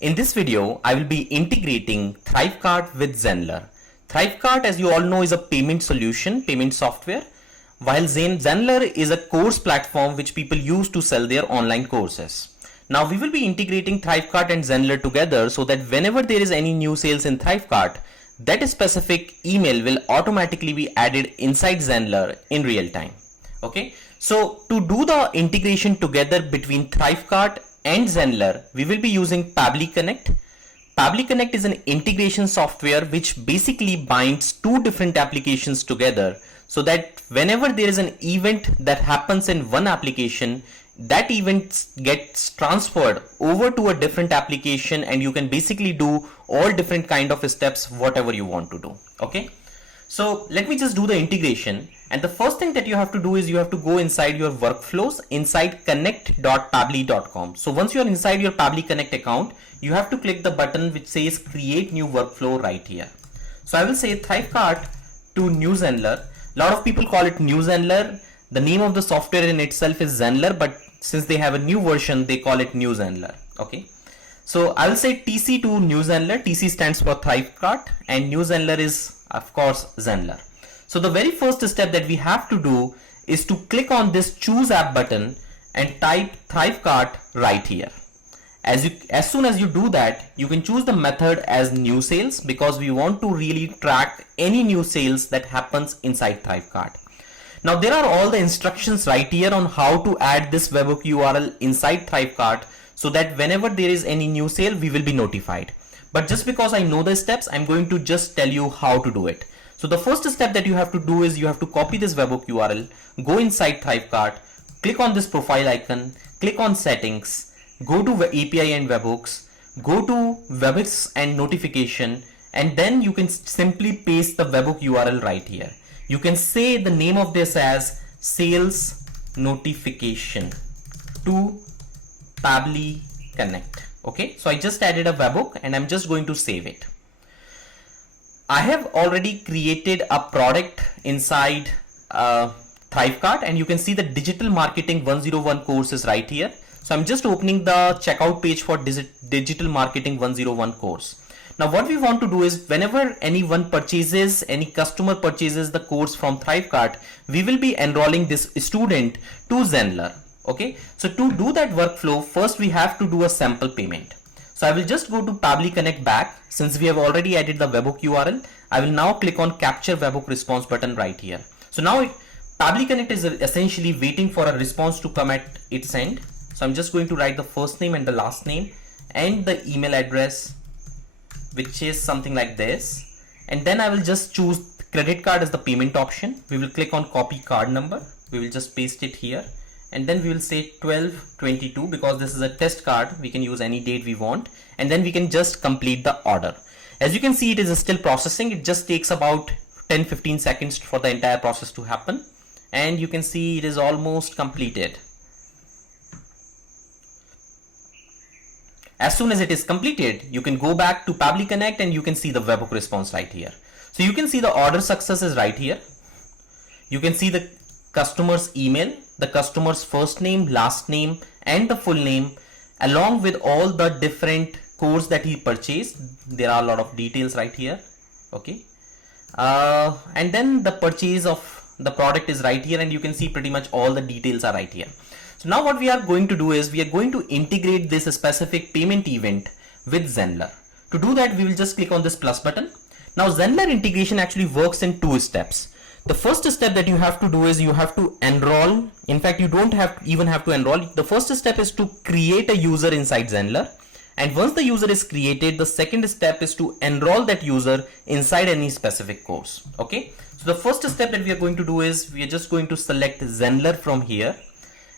In this video, I will be integrating ThriveCart with Zenler. ThriveCart, as you all know, is a payment solution, payment software, while Zenler is a course platform which people use to sell their online courses. Now we will be integrating ThriveCart and Zenler together so that whenever there is any new sales in ThriveCart, that specific email will automatically be added inside Zenler in real time. Okay, so to do the integration together between ThriveCart and Zenler, we will be using Pabbly Connect. Pabbly Connect is an integration software which basically binds two different applications together so that whenever there is an event that happens in one application, that event gets transferred over to a different application and you can basically do all different kind of steps whatever you want to do. Okay, so let me just do the integration, and the first thing that you have to do is you have to go inside your workflows inside connect.pabbly.com. so once you are inside your Pabbly Connect account, you have to click the button which says create new workflow right here. So I will say ThriveCart to new Zenler. A lot of people call it new Zenler. The name of the software in itself is Zenler, but since they have a new version, they call it new Zenler. Okay, so I will say TC to new Zenler. TC stands for ThriveCart and new Zenler is of course Zenler. So the very first step that we have to do is to click on this choose app button and type ThriveCart right here. As soon as you do that, you can choose the method as new sales because we want to really track any new sales that happens inside ThriveCart. Now there are all the instructions right here on how to add this webhook URL inside ThriveCart so that whenever there is any new sale, we will be notified. But just because I know the steps, I'm going to just tell you how to do it. So the first step that you have to do is you have to copy this webhook URL, go inside ThriveCart, click on this profile icon, click on settings, go to API and webhooks, go to webhooks and notification, and then you can simply paste the webhook URL right here. You can say the name of this as sales notification to Pabbly Connect. Okay, so I just added a webhook and I'm just going to save it. I have already created a product inside ThriveCart, and you can see the digital marketing 101 course is right here. So I'm just opening the checkout page for digital marketing 101 course. Now what we want to do is whenever any customer purchases the course from ThriveCart, we will be enrolling this student to Zenler. Okay, so to do that workflow, first we have to do a sample payment. So I will just go to Pabbly Connect back. Since we have already added the webhook URL, I will now click on capture webhook response button right here. So now Pabbly Connect is essentially waiting for a response to come at its end. So I'm just going to write the first name and the last name and the email address, which is something like this. And then I will just choose credit card as the payment option. We will click on copy card number. We will just paste it here. And then we will say 12/22 because this is a test card. We can use any date we want. And then we can just complete the order. As you can see, it is still processing. It just takes about 10-15 seconds for the entire process to happen. And you can see it is almost completed. As soon as it is completed, you can go back to Pabbly Connect and you can see the webhook response right here. So you can see the order success is right here. You can see the customer's email, the customer's first name, last name, and the full name, along with all the different course that he purchased. There are a lot of details right here. Okay. And then the purchase of the product is right here, and you can see pretty much all the details are right here. So now what we are going to do is we are going to integrate this specific payment event with Zenler. To do that, we will just click on this plus button. Now Zenler integration actually works in two steps. The first step that you have to do is you have to enroll. In fact, you don't even have to enroll. The first step is to create a user inside Zenler. And once the user is created, the second step is to enroll that user inside any specific course. Okay. So the first step that we are going to do is we are just going to select Zenler from here.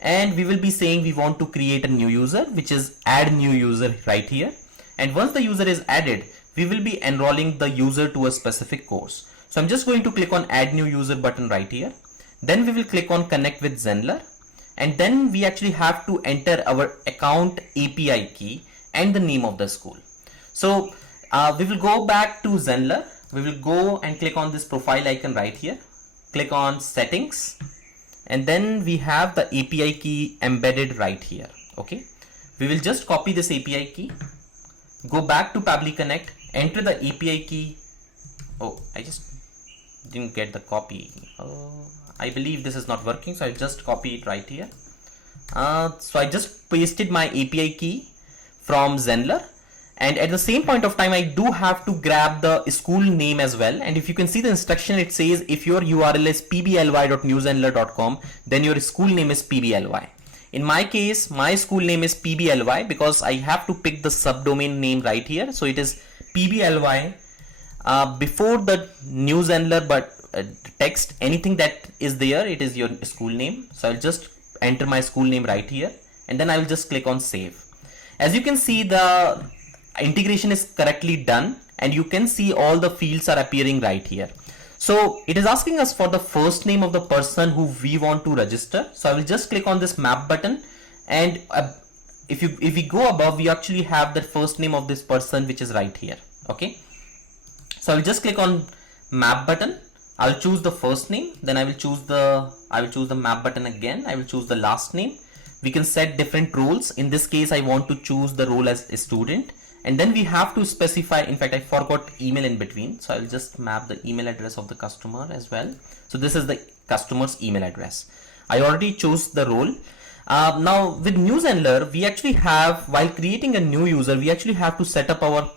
And we will be saying we want to create a new user, which is add new user right here. And once the user is added, we will be enrolling the user to a specific course. So I'm just going to click on add new user button right here. Then we will click on connect with Zenler. And then we actually have to enter our account API key and the name of the school. So we will go back to Zenler. We will go and click on this profile icon right here. Click on settings. And then we have the API key embedded right here. Okay. We will just copy this API key go back to Pabbly Connect, enter the API key. Oh, I just didn't get the copy. Oh, I believe this is not working, so I'll just copy it right here. So I just pasted my API key from Zenler, and at the same point of time I do have to grab the school name as well. And if you can see the instruction, it says if your URL is pbly.newzenler.com, then your school name is pbly. In my case, my school name is pbly because I have to pick the subdomain name right here. So it is pbly before the new Zenler, but text, anything that is there, it is your school name. So I'll just enter my school name right here, and then I will just click on save. As you can see, the integration is correctly done, and you can see all the fields are appearing right here. So it is asking us for the first name of the person who we want to register. So I will just click on this map button, and if we go above, we actually have the first name of this person, which is right here. Okay, so I will just click on map button. I'll choose the first name, then I will choose the map button again. I will choose the last name. We can set different roles. In this case, I want to choose the role as a student, and then we have to specify. In fact, I forgot email in between, so I'll just map the email address of the customer as well. So this is the customer's email address. I already chose the role. Now with new Zenler, we actually have, while creating a new user, we actually have to set up a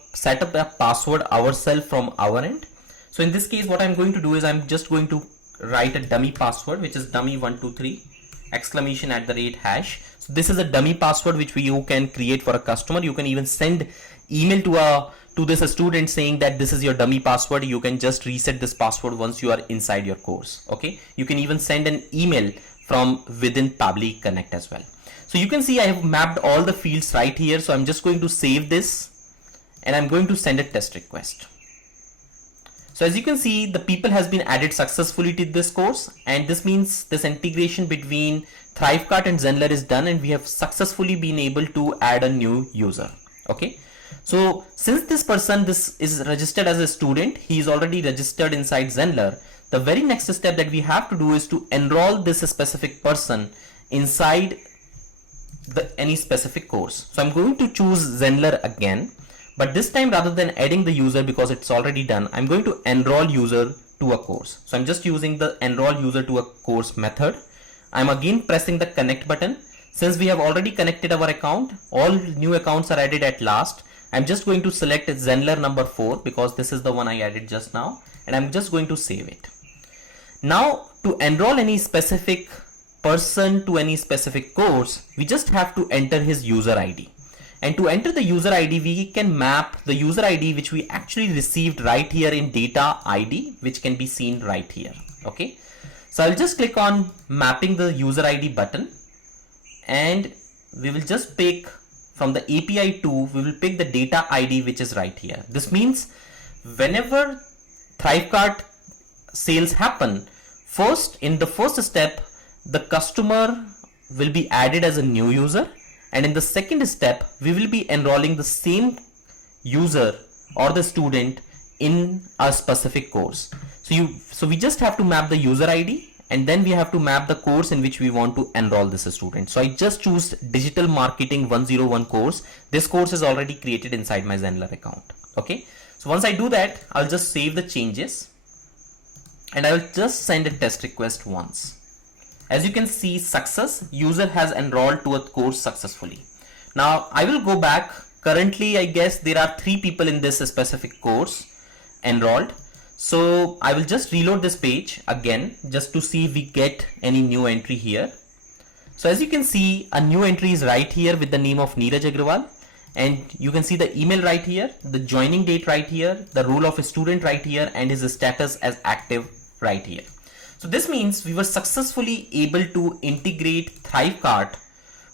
password ourselves from our end. So in this case, what I'm going to do is I'm just going to write a dummy password, which is dummy123 ! So this is a dummy password which you can create for a customer. You can even send email to this student saying that this is your dummy password. You can just reset this password once you are inside your course. Okay, you can even send an email from within Pabbly Connect as well. So you can see I have mapped all the fields right here. So I'm just going to save this, and I'm going to send a test request. So as you can see, the people has been added successfully to this course, and this means this integration between ThriveCart and Zenler is done, and we have successfully been able to add a new user. Okay, so since this is registered as a student, he is already registered inside Zenler. The very next step that we have to do is to enroll this specific person inside any specific course. So I'm going to choose Zenler again. But this time, rather than adding the user because it's already done, I'm going to enroll user to a course. So I'm just using the enroll user to a course method. I'm again pressing the connect button. Since we have already connected our account, all new accounts are added at last. I'm just going to select Zenler number 4 because this is the one I added just now, and I'm just going to save it. Now to enroll any specific person to any specific course, we just have to enter his user ID. And to enter the user ID, we can map the user ID which we actually received right here in data ID, which can be seen right here. Okay, so I'll just click on mapping the user ID button, and we will just pick from the API 2, we will pick the data ID which is right here. This means whenever ThriveCart sales happen, in the first step, the customer will be added as a new user. And in the second step, we will be enrolling the same user or the student in a specific course. So we just have to map the user ID, and then we have to map the course in which we want to enroll this student. So I just choose Digital Marketing 101 course. This course is already created inside my Zenler account. Okay, so once I do that, I'll just save the changes, and I will just send a test request once. As you can see, success, user has enrolled to a course successfully. Now I will go back. Currently, I guess there are 3 people in this specific course enrolled. So I will just reload this page again just to see if we get any new entry here. So as you can see, a new entry is right here with the name of Neeraj Agrawal, and you can see the email right here, the joining date right here, the role of a student right here, and his status as active right here. So this means we were successfully able to integrate ThriveCart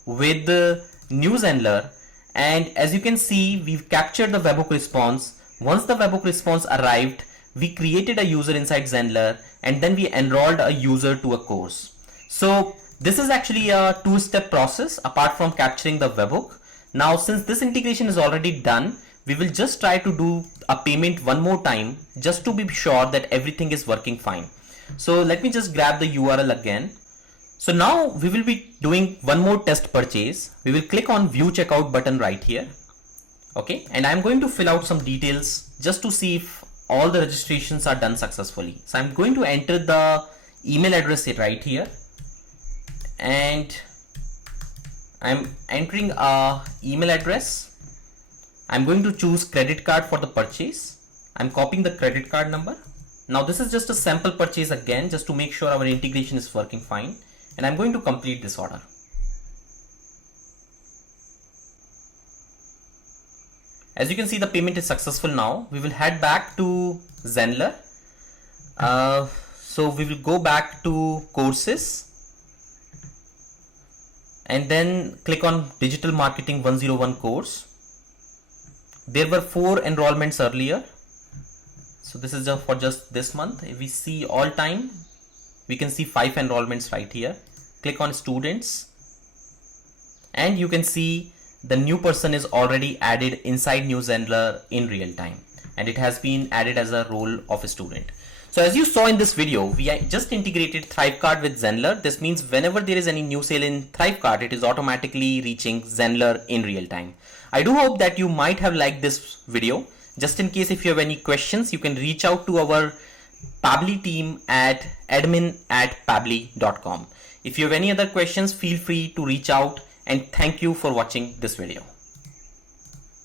with the new Zenler, and as you can see, we've captured the webhook response. Once the webhook response arrived, we created a user inside Zenler, and then we enrolled a user to a course. So this is actually a 2-step process apart from capturing the webhook. Now since this integration is already done, we will just try to do a payment one more time just to be sure that everything is working fine. So let me just grab the URL again. So now we will be doing one more test purchase. We will click on view checkout button right here. Okay, and I'm going to fill out some details just to see if all the registrations are done successfully. So I'm going to enter the email address right here, and I'm entering a email address. I'm going to choose credit card for the purchase. I'm copying the credit card number. Now this is just a sample purchase again, just to make sure our integration is working fine, and I'm going to complete this order. As you can see, the payment is successful now. We will head back to Zenler. So we will go back to courses and then click on Digital Marketing 101 course. There were 4 enrollments earlier. So this is just for just this month. If we see all time, we can see 5 enrollments right here. Click on students and you can see the new person is already added inside new Zenler in real time, and it has been added as a role of a student. So as you saw in this video, we just integrated ThriveCart with Zenler. This means whenever there is any new sale in ThriveCart, it is automatically reaching Zenler in real time. I do hope that you might have liked this video. Just in case if you have any questions, you can reach out to our Pabbly team at admin@pabbly.com. If you have any other questions, feel free to reach out, and thank you for watching this video.